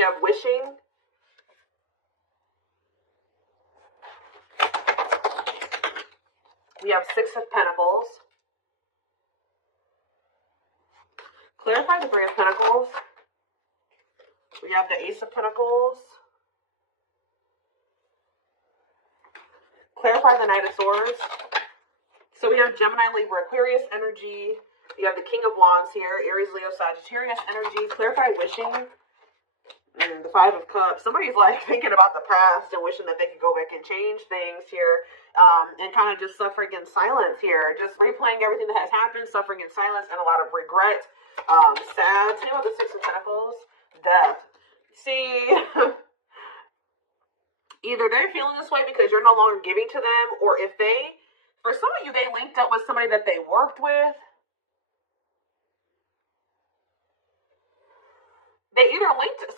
We have wishing. We have Six of Pentacles. Clarify the Three of Pentacles. We have the Ace of Pentacles. Clarify the Knight of Swords. So we have Gemini, Libra, Aquarius energy. You have the King of Wands here, Aries, Leo, Sagittarius energy. Clarify wishing. The Five of Cups. Somebody's like thinking about the past and wishing that they could go back and change things here. And kind of just suffering in silence here. Just replaying everything that has happened, suffering in silence, and a lot of regret. Sad. Tell me about the Six of Pentacles. Death. See, either they're feeling this way because you're no longer giving to them, or if they, for some of you, they linked up with somebody that they worked with.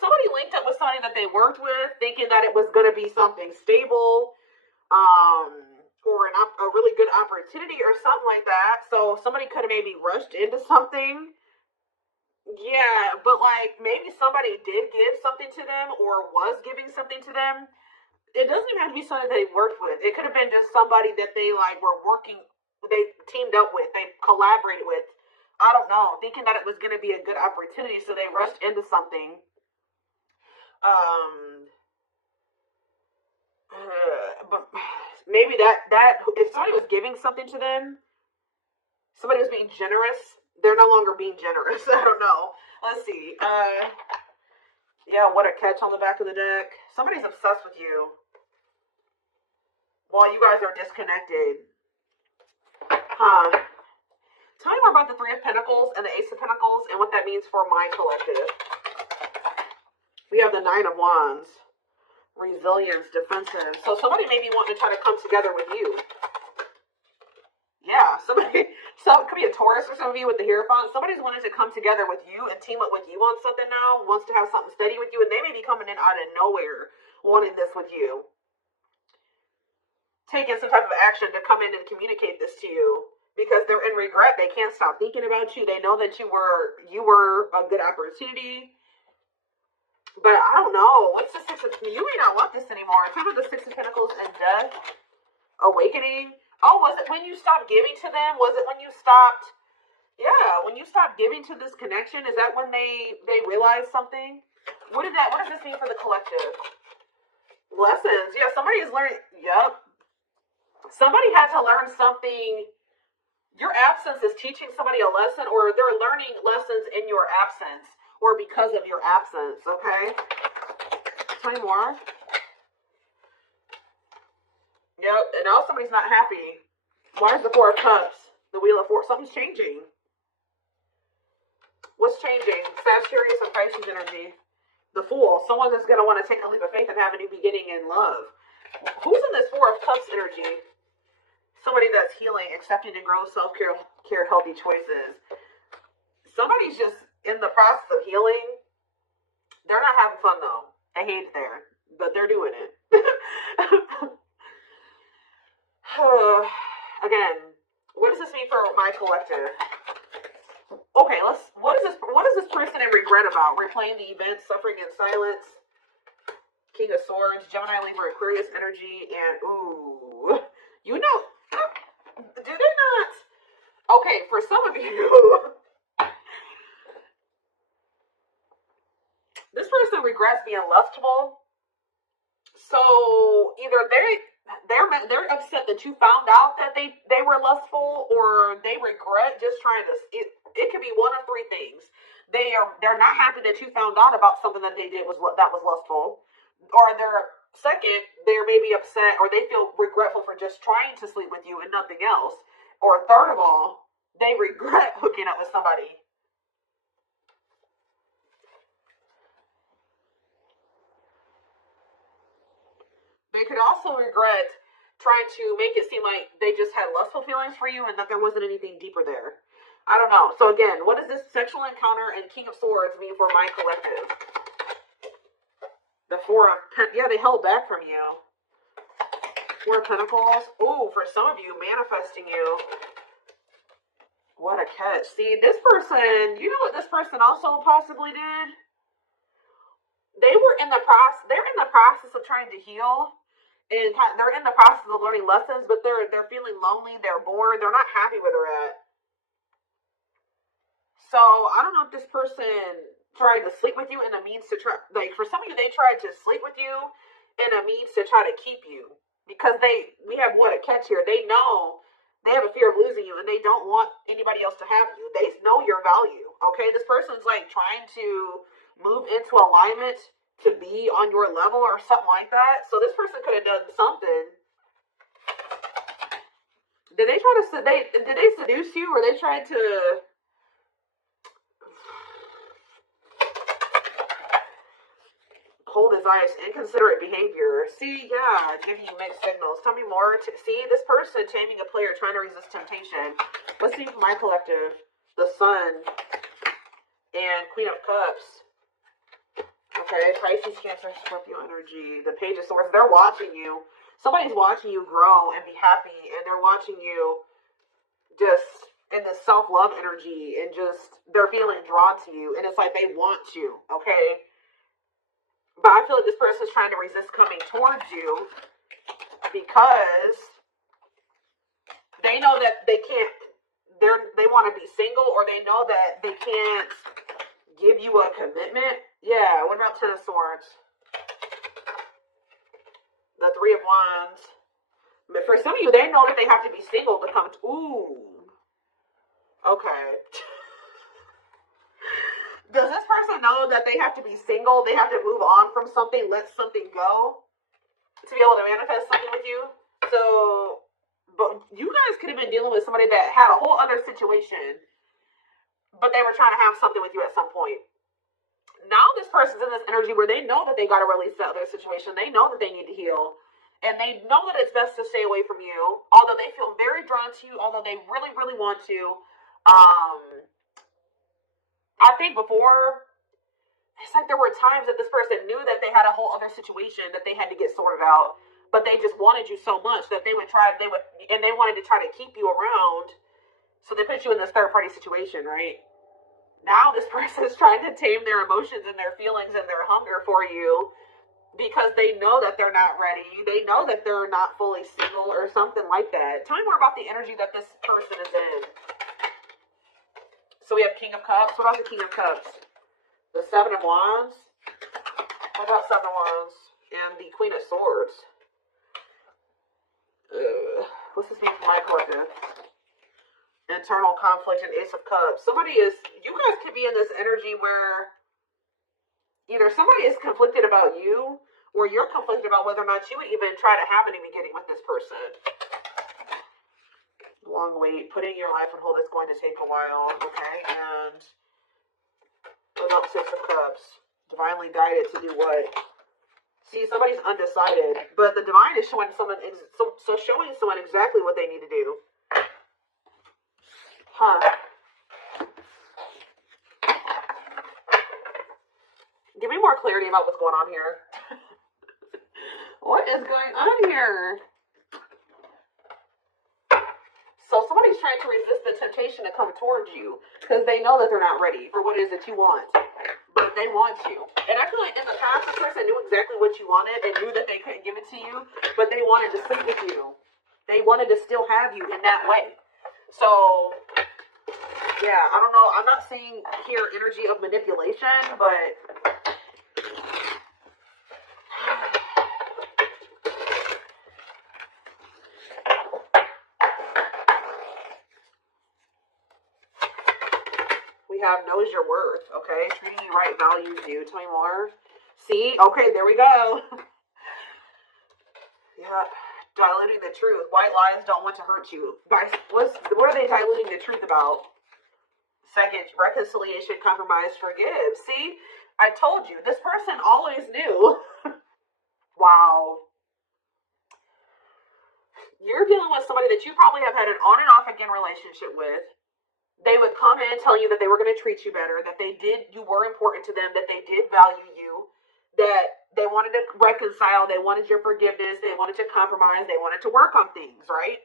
Somebody linked up with somebody that they worked with, thinking that it was going to be something stable, or a really good opportunity or something like that. So somebody could have maybe rushed into something. Yeah, but like maybe somebody did give something to them or was giving something to them. It doesn't even have to be somebody they worked with. It could have been just somebody that they like were working, they teamed up with, they collaborated with. I don't know, thinking that it was going to be a good opportunity, so they rushed into something. But maybe that if somebody was giving something to them, somebody was being generous, they're no longer being generous. I don't know. Let's see. Yeah, what a catch on the back of the deck. Somebody's obsessed with you while you guys are disconnected. Huh. Tell me more about the Three of Pentacles and the Ace of Pentacles and what that means for my collective. We have the Nine of Wands. Resilience, defensive. So somebody may be wanting to try to come together with you. Yeah, so it could be a Taurus or some of you with the Hierophant. Somebody's wanting to come together with you and team up with you on something now, wants to have something steady with you, and they may be coming in out of nowhere wanting this with you. Taking some type of action to come in and communicate this to you. Because they're in regret, they can't stop thinking about you. They know that you were a good opportunity. But I don't know. What's the Six of... You may not want this anymore. Talk about the Six of Pentacles and Death. Awakening. Oh, was it when you stopped giving to them? Was it when you stopped... Yeah, when you stopped giving to this connection, is that when they realized something? What does this mean for the collective? Lessons. Yeah, somebody is learning... Yep. Somebody had to learn something... Your absence is teaching somebody a lesson, or they're learning lessons in your absence, or because of your absence, okay? Tell me more. Yep, and now somebody's not happy. Why is the Four of Cups? The Wheel of Fortune. Something's changing. What's changing? Sagittarius and Pisces energy. The Fool. Someone that's going to want to take a leap of faith and have a new beginning in love. Who's in this Four of Cups energy? Somebody that's healing, accepting and growing, self-care, healthy choices. Somebody's just in the process of healing. They're not having fun, though. They hate it there, but they're doing it. Again, what does this mean for my collective? Okay, what is this person in regret about? Replaying the event, suffering in silence. King of Swords, Gemini, Libra, Aquarius energy, and ooh, you know. Do they not? Okay, for some of you, this person regrets being lustful. So either they're upset that you found out that they were lustful, or they regret just trying to. It could be one of three things. They're not happy that you found out about something that they did that was lustful, or they're maybe upset, or they feel regretful for just trying to sleep with you and nothing else. Or third of all, they regret hooking up with somebody. They could also regret trying to make it seem like they just had lustful feelings for you and that there wasn't anything deeper there. I don't know. So again, what does this sexual encounter and King of Swords mean for my collective? The Four of Pentacles. Yeah, they held back from you. Four of Pentacles. Ooh, for some of you, manifesting you. What a catch. See, this person, you know what this person also possibly did? They're in the process of trying to heal, and they're in the process of learning lessons, but they're feeling lonely, they're bored, they're not happy where they're at. So I don't know if this person tried to sleep with you in a means to try, like for some of you, they tried to sleep with you in a means to try to keep you, because we have what a catch here. They know they have a fear of losing you, and they don't want anybody else to have you. They know your value. Okay, this person's like trying to move into alignment to be on your level or something like that. So this person could have done something. Did they try to did they seduce you, or they tried to hold his eyes, inconsiderate behavior? See, yeah, giving you mixed signals. Tell me more. See, this person taming a player, trying to resist temptation. Let's see for my collective. The Sun and Queen of Cups. Okay, Pisces, Cancer, Scorpio energy. The Page of Swords. They're watching you. Somebody's watching you grow and be happy, and they're watching you just in this self-love energy, and just they're feeling drawn to you, and it's like they want you. Okay. But I feel like this person is trying to resist coming towards you because they know that they can't, they want to be single, or they know that they can't give you a commitment. Yeah, what about Ten of Swords? The Three of Wands. But for some of you, they know that they have to be single to come to, ooh. Okay. Does this person know that they have to be single? They have to move on from something, let something go to be able to manifest something with you? So, but you guys could have been dealing with somebody that had a whole other situation, but they were trying to have something with you at some point. Now this person's in this energy where they know that they got to release that other situation. They know that they need to heal. And they know that it's best to stay away from you, although they feel very drawn to you, although they really, really want to. I think before, it's like there were times that this person knew that they had a whole other situation that they had to get sorted out, but they just wanted you so much that they wanted to try to keep you around, so they put you in this third-party situation, right? Now this person is trying to tame their emotions and their feelings and their hunger for you, because they know that they're not ready. They know that they're not fully single or something like that. Tell me more about the energy that this person is in. So we have King of Cups. What about the King of Cups? The Seven of Wands. What about Seven of Wands? And the Queen of Swords. What's this mean for my collective? Internal conflict and Ace of Cups. You guys could be in this energy where either somebody is conflicted about you, or you're conflicted about whether or not you would even try to have any beginning with this person. Long wait. Putting your life on hold is going to take a while. Okay. And what about Six of Cups? Divinely guided to do what? See, somebody's undecided, but the divine is showing someone showing someone exactly what they need to do. Huh. Give me more clarity about what's going on here. What is going on here? So somebody's trying to resist the temptation to come towards you because they know that they're not ready for what it is that you want. But they want you. And I feel like in the past, this person knew exactly what you wanted and knew that they couldn't give it to you, but they wanted to sleep with you. They wanted to still have you in that way. So, yeah, I don't know. I'm not seeing here energy of manipulation, but have knows your worth, okay? Treating you right, values you. Tell me more. See? Okay, there we go. Yeah. Diluting the truth. White lies don't want to hurt you. What are they diluting the truth about? Second, reconciliation, compromise, forgive. See? I told you. This person always knew. Wow. You're dealing with somebody that you probably have had an on and off again relationship with. They would come in telling you that they were going to treat you better, that you were important to them, that they did value you, that they wanted to reconcile, they wanted your forgiveness, they wanted to compromise, they wanted to work on things, right?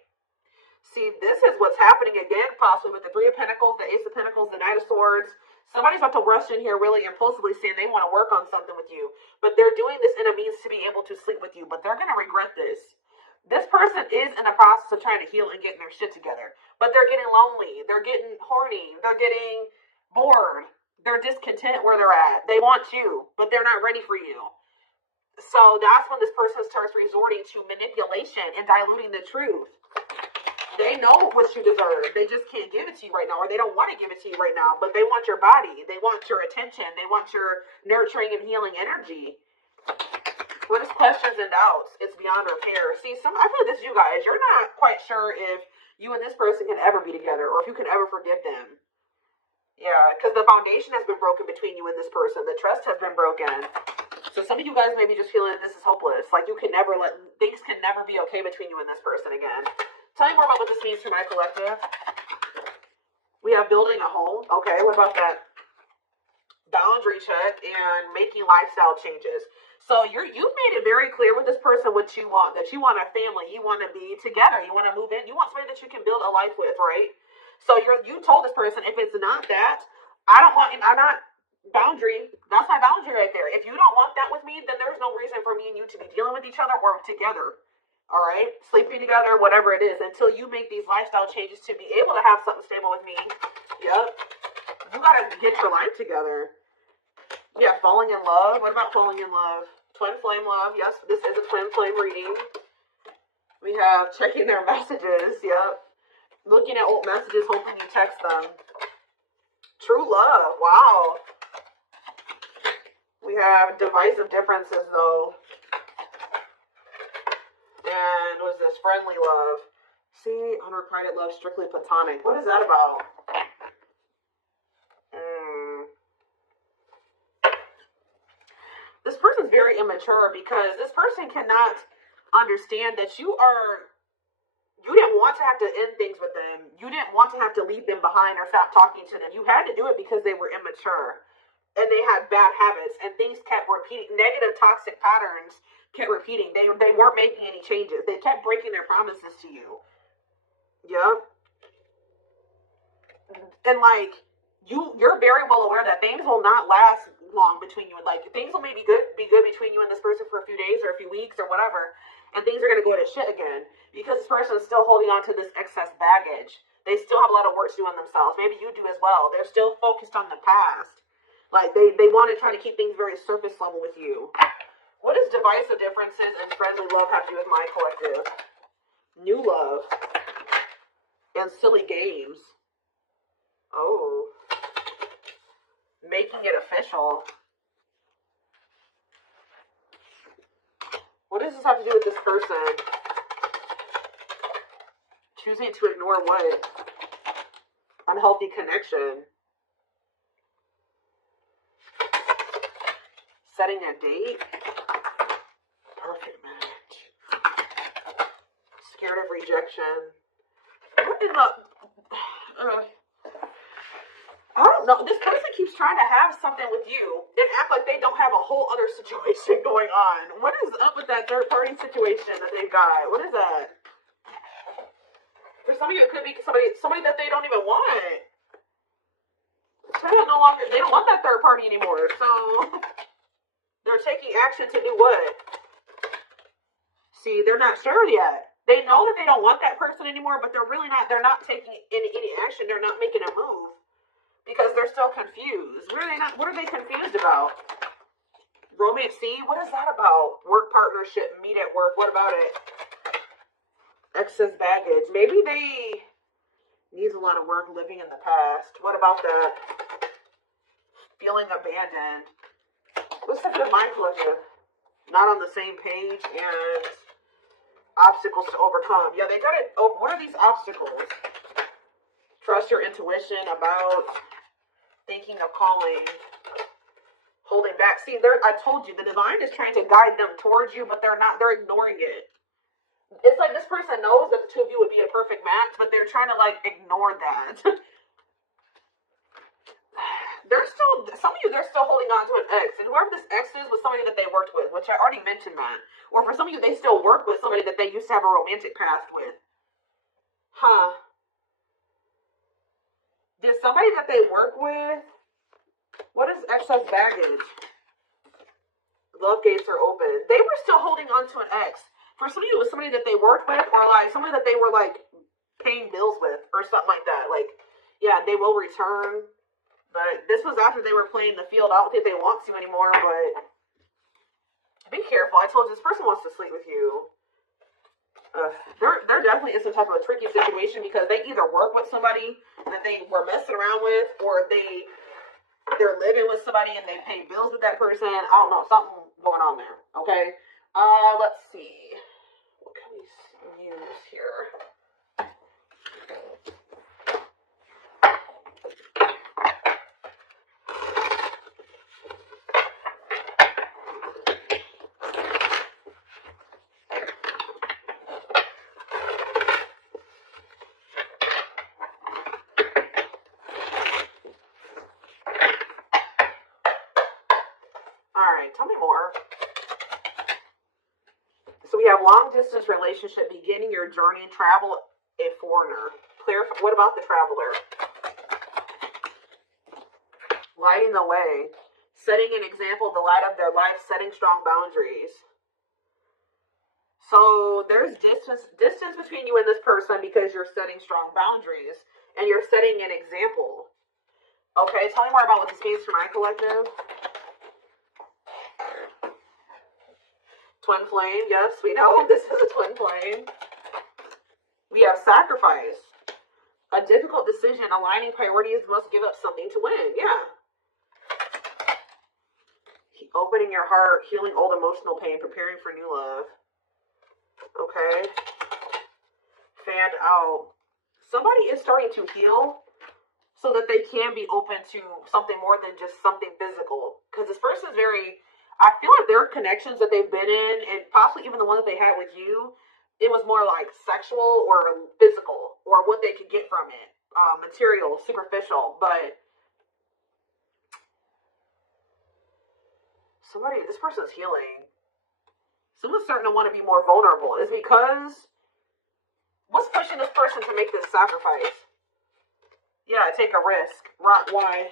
See, this is what's happening again, possibly with the Three of Pentacles, the Ace of Pentacles, the Knight of Swords. Somebody's about to rush in here really impulsively saying they want to work on something with you, but they're doing this in a means to be able to sleep with you, but they're going to regret this. This person is in the process of trying to heal and getting their shit together, but they're getting lonely, they're getting horny, they're getting bored, they're discontent where they're at. They want you, but they're not ready for you. So that's when this person starts resorting to manipulation and diluting the truth. They know what you deserve. They just can't give it to you right now, or they don't want to give it to you right now, but they want your body. They want your attention. They want your nurturing and healing energy. What is questions and doubts? It's beyond repair. See, I feel like this is you guys. You're not quite sure if you and this person can ever be together, or if you can ever forgive them. Yeah, because the foundation has been broken between you and this person. The trust has been broken. So some of you guys may be just feeling this is hopeless. Like things can never be okay between you and this person again. Tell me more about what this means for my collective. We have building a home. Okay, what about that? Boundary check and making lifestyle changes. So you've made it very clear with this person what you want. That you want a family. You want to be together. You want to move in. You want somebody that you can build a life with, right? So you told this person, if it's not that, I'm not boundary. That's my boundary right there. If you don't want that with me, then there's no reason for me and you to be dealing with each other or together. All right, sleeping together, whatever it is, until you make these lifestyle changes to be able to have something stable with me. Yep. You gotta get your life together. Yeah, falling in love. What about falling in love? Twin flame love. Yes, this is a twin flame reading. We have checking their messages. Yep. Looking at old messages, hoping you text them. True love. Wow. We have divisive differences, though. And what is this? Friendly love. See, unrequited love, strictly platonic. What is that about? This person's very immature because this person cannot understand that you didn't want to have to end things with them. You didn't want to have to leave them behind or stop talking to them. You had to do it because they were immature. And they had bad habits. And things kept repeating. Negative, toxic patterns kept repeating. They weren't making any changes. They kept breaking their promises to you. Yep. And you're very well aware that things will not last long between you. Like things will maybe be good between you and this person for a few days or a few weeks or whatever, and things are gonna go to shit again because this person is still holding on to this excess baggage. They still have a lot of work to do on themselves. Maybe you do as well. They're still focused on the past. Like they want to try to keep things very surface level with you. What does divisive differences and friendly love have to do with my collective? New love and silly games. Oh. Making it official. What does this have to do with this person? Choosing to ignore what? Unhealthy connection. Setting a date. Perfect match. Scared of rejection. What in the... I don't know. This person keeps trying to have something with you and act like they don't have a whole other situation going on. What is up with that third party situation that they've got? What is that? For some of you, it could be somebody that they don't even want. They don't want that third party anymore. So they're taking action to do what? See, they're not sure yet. They know that they don't want that person anymore, but they're not taking any action. They're not making a move because they're still confused. What are they confused about? Romance, see, what is that about? Work partnership, meet at work, what about it? Excess baggage. Maybe they needs a lot of work living in the past. What about that? Feeling abandoned. What's up with my collective? Not on the same page and obstacles to overcome. Yeah, they got it. Oh, what are these obstacles? Trust your intuition about thinking of calling, holding back. See, I told you, the divine is trying to guide them towards you, but they're ignoring it. It's like this person knows that the two of you would be a perfect match, but they're trying to ignore that. Some of you, they're still holding on to an ex. And whoever this ex is was somebody that they worked with, which I already mentioned that. Or for some of you, they still work with somebody that they used to have a romantic past with. Huh. Did somebody that they work with What is excess baggage? Love gates are open. They were still holding on to an ex. For some of you, it was somebody that they worked with, or like somebody that they were like paying bills with, or something like that. Like, yeah, they will return. But this was after they were playing the field. I don't think they want to anymore, but be careful. I told you, this person wants to sleep with you. There definitely is some type of a tricky situation because they either work with somebody that they were messing around with, or they're living with somebody and they pay bills with that person. I don't know, something going on there. Okay. Let's see. What can we use here? Alright, tell me more. So we have long distance relationship, beginning your journey, travel, a foreigner. Clarify. What about the traveler? Lighting the way, setting an example, the light of their life, setting strong boundaries. So there's distance between you and this person because you're setting strong boundaries and you're setting an example. Okay, tell me more about what this means for my collective. Twin flame, yes, we know this is a twin flame. We have sacrifice. A difficult decision, aligning priorities, must give up something to win. Yeah. Opening your heart, healing old emotional pain, preparing for new love. Okay. Fanned out. Somebody is starting to heal so that they can be open to something more than just something physical. Because this person is very... I feel like their connections that they've been in, and possibly even the one that they had with you, it was more like sexual or physical, or what they could get from it. Material, superficial. But this person's healing. Someone's starting to want to be more vulnerable. Is because, what's pushing this person to make this sacrifice? Yeah, take a risk. Why?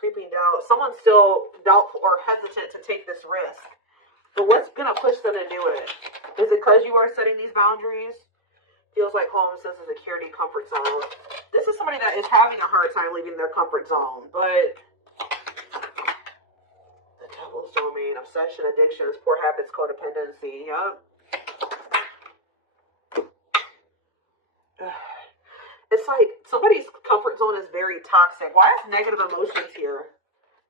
Creeping doubt. Someone's still doubtful or hesitant to take this risk. But what's going to push them to do it? Is it because you are setting these boundaries? Feels like home, sense of security, comfort zone. This is somebody that is having a hard time leaving their comfort zone. But the devil's domain, obsession, addictions, poor habits, codependency. Yup. It's like somebody's comfort zone is very toxic. Why is negative emotions here?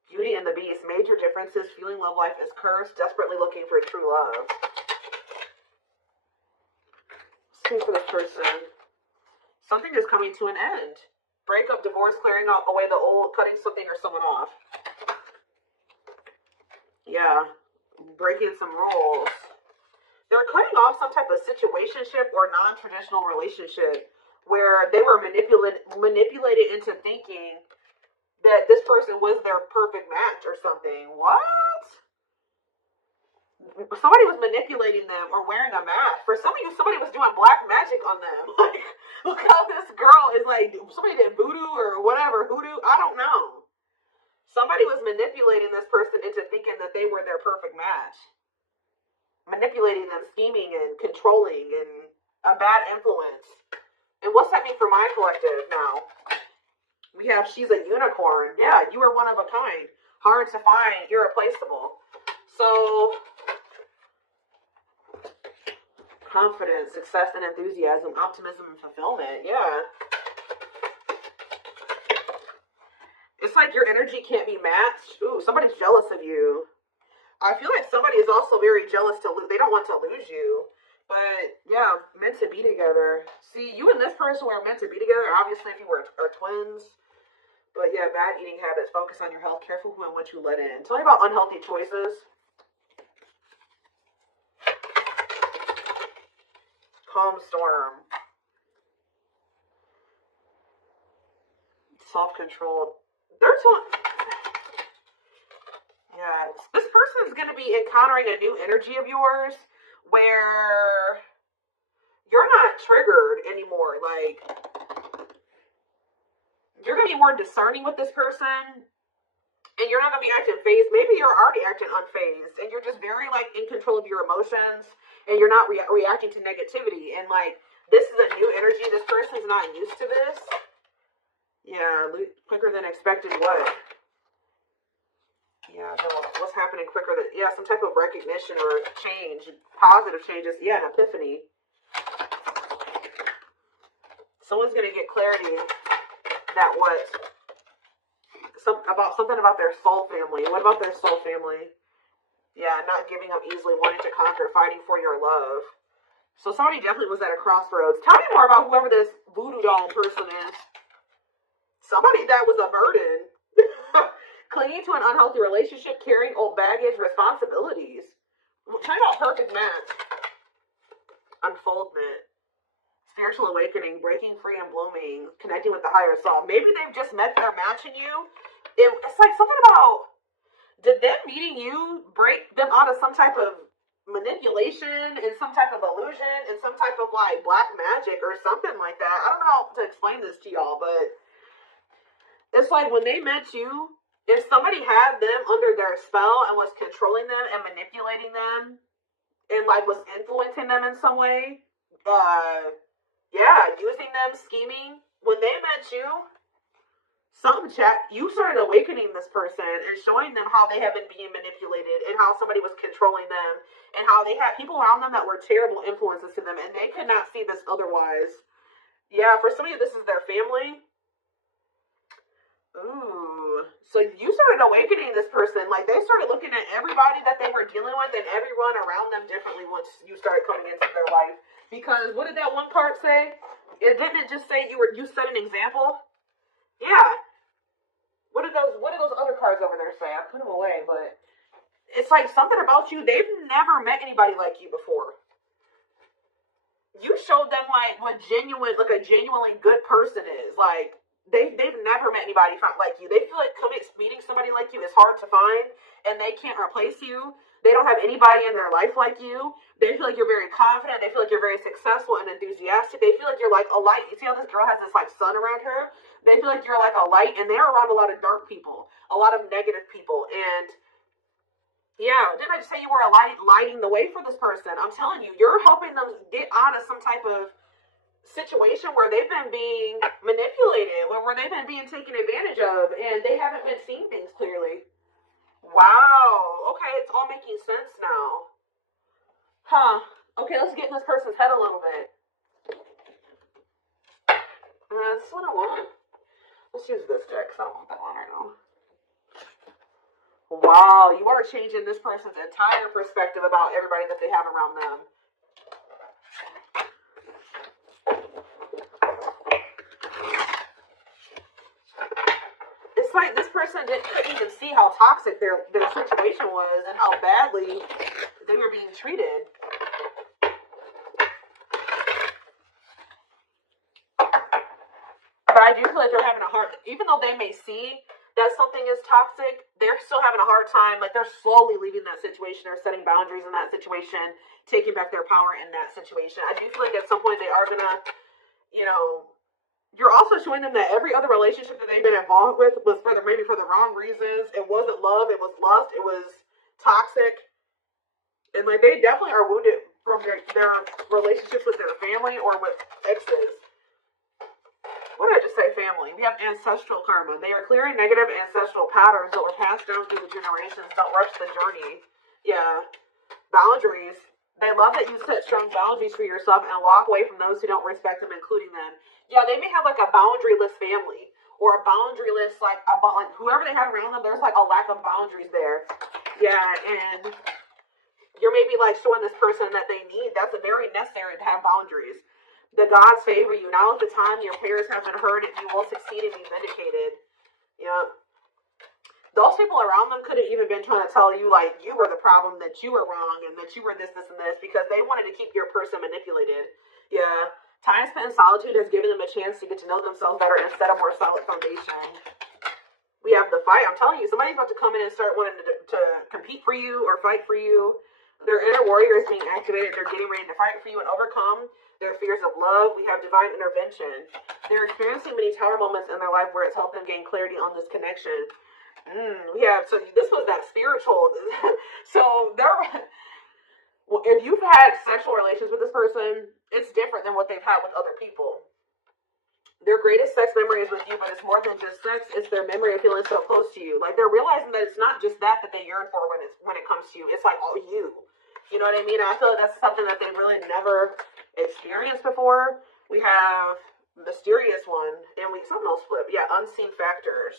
Beauty and the Beast. Major differences. Feeling love life is cursed. Desperately looking for true love. Speak for this person. Something is coming to an end. Breakup, divorce, clearing out away the old, cutting something or someone off. Yeah. Breaking some rules. They're cutting off some type of situationship or non-traditional relationship where they were manipulated into thinking that this person was their perfect match or something. What? Somebody was manipulating them or wearing a mask. For some of you, somebody was doing black magic on them. Like, look how this girl is like, somebody did voodoo or whatever, hoodoo, I don't know. Somebody was manipulating this person into thinking that they were their perfect match. Manipulating them, scheming and controlling and a bad influence. And what's that mean for my collective now? We have, she's a unicorn. Yeah, you are one of a kind. Hard to find, irreplaceable. So, confidence, success and enthusiasm, optimism and fulfillment. Yeah. It's like your energy can't be matched. Ooh, somebody's jealous of you. I feel like somebody is also very jealous to lose. They don't want to lose you. But, yeah, meant to be together. See, you and this person were meant to be together, obviously, if you are twins. But, yeah, bad eating habits. Focus on your health. Careful who and what you let in. Tell me about unhealthy choices. Calm storm. Self-control. Yeah, this person is going to be encountering a new energy of yours where you're not triggered anymore. Like, you're going to be more discerning with this person, and you're not going to be acting phased. Maybe you're already acting unfazed, and you're just very, like, in control of your emotions, and you're not reacting to negativity. And, like, this is a new energy. This person's not used to this. Yeah, quicker than expected what? Yeah, no, what's happening quicker than, yeah, some type of recognition or change, positive changes. Yeah, an epiphany. Someone's going to get clarity that what? Something about their soul family. What about their soul family? Yeah, not giving up easily, wanting to conquer, fighting for your love. So somebody definitely was at a crossroads. Tell me more about whoever this voodoo doll person is. Somebody that was a burden. Clinging to an unhealthy relationship, carrying old baggage, responsibilities. Tell me about perfect match. Unfoldment. Spiritual awakening, breaking free and blooming, connecting with the higher self. Maybe they've just met their match in you. It's like something about, did them meeting you break them out of some type of manipulation and some type of illusion and some type of like black magic or something like that. I don't know how to explain this to y'all, but it's like when they met you, if somebody had them under their spell and was controlling them and manipulating them and like was influencing them in some way, yeah, using them, scheming, when they met you, you started awakening this person and showing them how they have been being manipulated and how somebody was controlling them and how they had people around them that were terrible influences to them and they could not see this otherwise. Yeah, for some of you, this is their family. Ooh. So you started awakening this person. Like, they started looking at everybody that they were dealing with and everyone around them differently once you started coming into their life. Because what did that one card say? It didn't just say you set an example. Yeah. What did those other cards over there say? I put them away, but it's like something about you. They've never met anybody like you before. You showed them like a genuinely good person is. Like, they've never met anybody like you. They feel like meeting somebody like you is hard to find, and they can't replace you. They don't have anybody in their life like you. They feel like you're very confident. They feel like you're very successful and enthusiastic. They feel like you're like a light. You see how this girl has this like sun around her? They feel like you're like a light, and they're around a lot of dark people, a lot of negative people, and yeah, didn't I just say you were lighting the way for this person? I'm telling you, you're helping them get out of some type of situation where they've been being manipulated, where they've been being taken advantage of, and they haven't been seeing things clearly. Wow. Okay, it's all making sense now. Huh. Okay, let's get in this person's head a little bit. That's what I want. Let's use this deck, because I don't want that one right now. Wow, you are changing this person's entire perspective about everybody that they have around them. It's like this person couldn't even see how toxic their situation was and how badly they were being treated. But I do feel like they're having a hard, even though they may see that something is toxic, they're still having a hard time. Like, they're slowly leaving that situation or setting boundaries in that situation, taking back their power in that situation. I do feel like at some point they are gonna, you're also showing them that every other relationship that they've been involved with was maybe for the wrong reasons. It wasn't love, it was lust, it was toxic. And like, they definitely are wounded from their relationships with their family or with exes. What did I just say? Family. We have ancestral karma. They are clearing negative ancestral patterns that were passed down through the generations. Don't rush the journey. Yeah. Boundaries. They love that you set strong boundaries for yourself and walk away from those who don't respect them, including them. Yeah, they may have like a boundaryless family or a boundaryless, like whoever they have around them, there's like a lack of boundaries there. Yeah, and you're maybe like showing this person that they need. That's very necessary to have boundaries. The gods favor you. Now is the time your prayers have been heard and you will succeed and be vindicated. Yeah. Those people around them could have even been trying to tell you, like, you were the problem, that you were wrong, and that you were this, and this, because they wanted to keep your person manipulated. Yeah. Time spent in solitude has given them a chance to get to know themselves better and set a more solid foundation. We have the fight. I'm telling you, somebody's about to come in and start wanting to compete for you or fight for you. Their inner warrior is being activated. They're getting ready to fight for you and overcome their fears of love. We have divine intervention. They're experiencing many tower moments in their life where it's helped them gain clarity on this connection. We have, so this was that spiritual. So if you've had sexual relations with this person, it's different than what they've had with other people. Their greatest sex memory is with you, but it's more than just sex. It's their memory of feeling so close to you. Like, they're realizing that it's not just that they yearn for when it comes to you. It's like all you. You know what I mean? I feel like that's something that they really never experienced before. We have mysterious one, and something else flip. Yeah, unseen factors.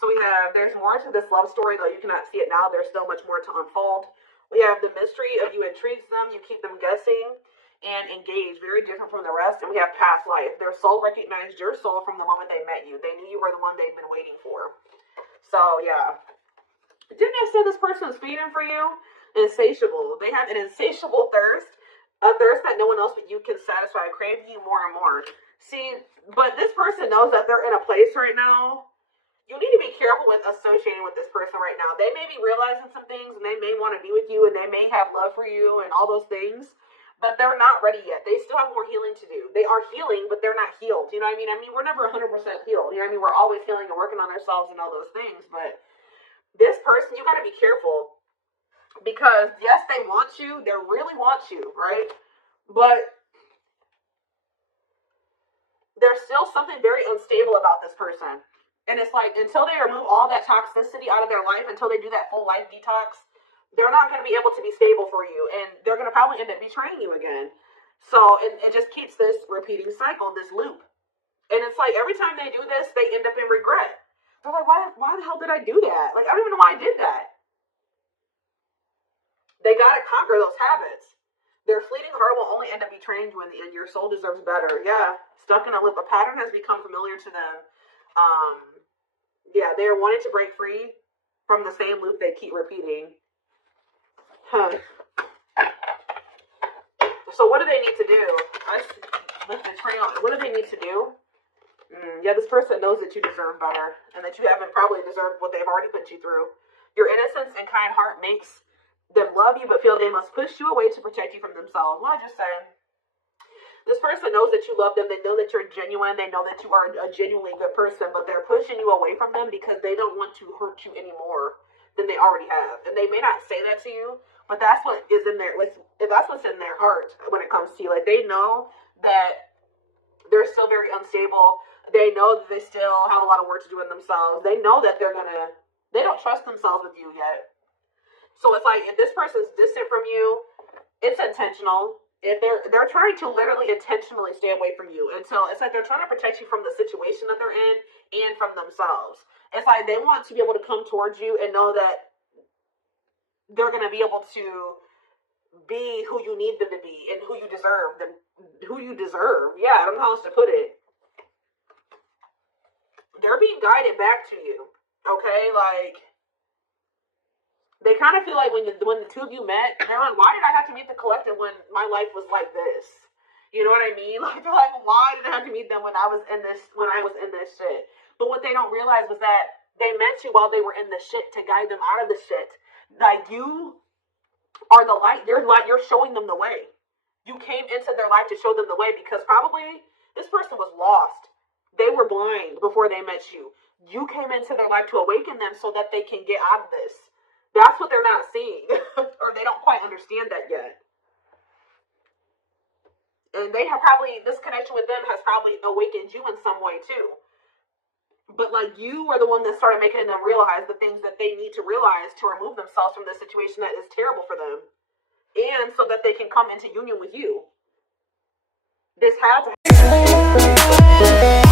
So we have, there's more to this love story, though you cannot see it now. There's still much more to unfold. We have the mystery of you intrigues them. You keep them guessing and engaged, very different from the rest. And we have past life. Their soul recognized your soul from the moment they met you. They knew you were the one they'd been waiting for. So, yeah. Didn't I say this person is feeding for you? Insatiable. They have an insatiable thirst. A thirst that no one else but you can satisfy. Crave you more and more. See, but this person knows that they're in a place right now. You need to be careful with associating with this person right now. They may be realizing some things, and they may want to be with you, and they may have love for you and all those things. But they're not ready yet. They still have more healing to do. They are healing, but they're not healed. You know what I mean? I mean, we're never 100% healed. You know what I mean? We're always healing and working on ourselves and all those things. But this person, you got to be careful. Because, yes, they want you. They really want you, right? But there's still something very unstable about this person. And it's like, until they remove all that toxicity out of their life, until they do that full life detox, they're not going to be able to be stable for you, and they're going to probably end up betraying you again. So it just keeps this repeating cycle, this loop. And it's like every time they do this, they end up in regret. They're like, why the hell did I do that? Like, I don't even know why I did that. They got to conquer those habits. Their fleeting heart will only end up betraying you in the end. Your soul deserves better. Yeah, stuck in a loop. A pattern has become familiar to them. Yeah, they're wanting to break free from the same loop they keep repeating. So what do they need to do? What do they need to do? Yeah, this person knows that you deserve better, and that you haven't probably deserved what they've already put you through. Your innocence and kind heart makes them love you, but feel they must push you away to protect you from themselves. What I just said. This person knows that you love them. They know that you're genuine. They know that you are a genuinely good person, but they're pushing you away from them because they don't want to hurt you any more than they already have. And they may not say that to you, but that's what is in their, that's what's in their heart when it comes to you. Like, they know that they're still very unstable. They know that they still have a lot of work to do in themselves. They know that they don't trust themselves with you yet. So it's like, if this person's distant from you, it's intentional. If they're trying to literally intentionally stay away from you until it's like they're trying to protect you from the situation that they're in and from themselves. It's like they want to be able to come towards you and know that they're going to be able to be who you need them to be and who you deserve them, who you deserve. Yeah, I don't know how else to put it. They're being guided back to you. Okay, like, they kind of feel like when the two of you met, they're like, why did I have to meet the collective when my life was like this? You know what I mean? Like, they're like, why did I have to meet them when I was in this shit? But what they don't realize was that they met you while they were in the shit to guide them out of the shit. Like, you are the light. You're showing them the way. You came into their life to show them the way because probably this person was lost. They were blind before they met you. You came into their life to awaken them so that they can get out of this. That's what they're not seeing. Or they don't quite understand that yet. And they have probably, this connection with them has probably awakened you in some way too. But like, you are the one that started making them realize the things that they need to realize to remove themselves from this situation that is terrible for them. And so that they can come into union with you. This had to happen.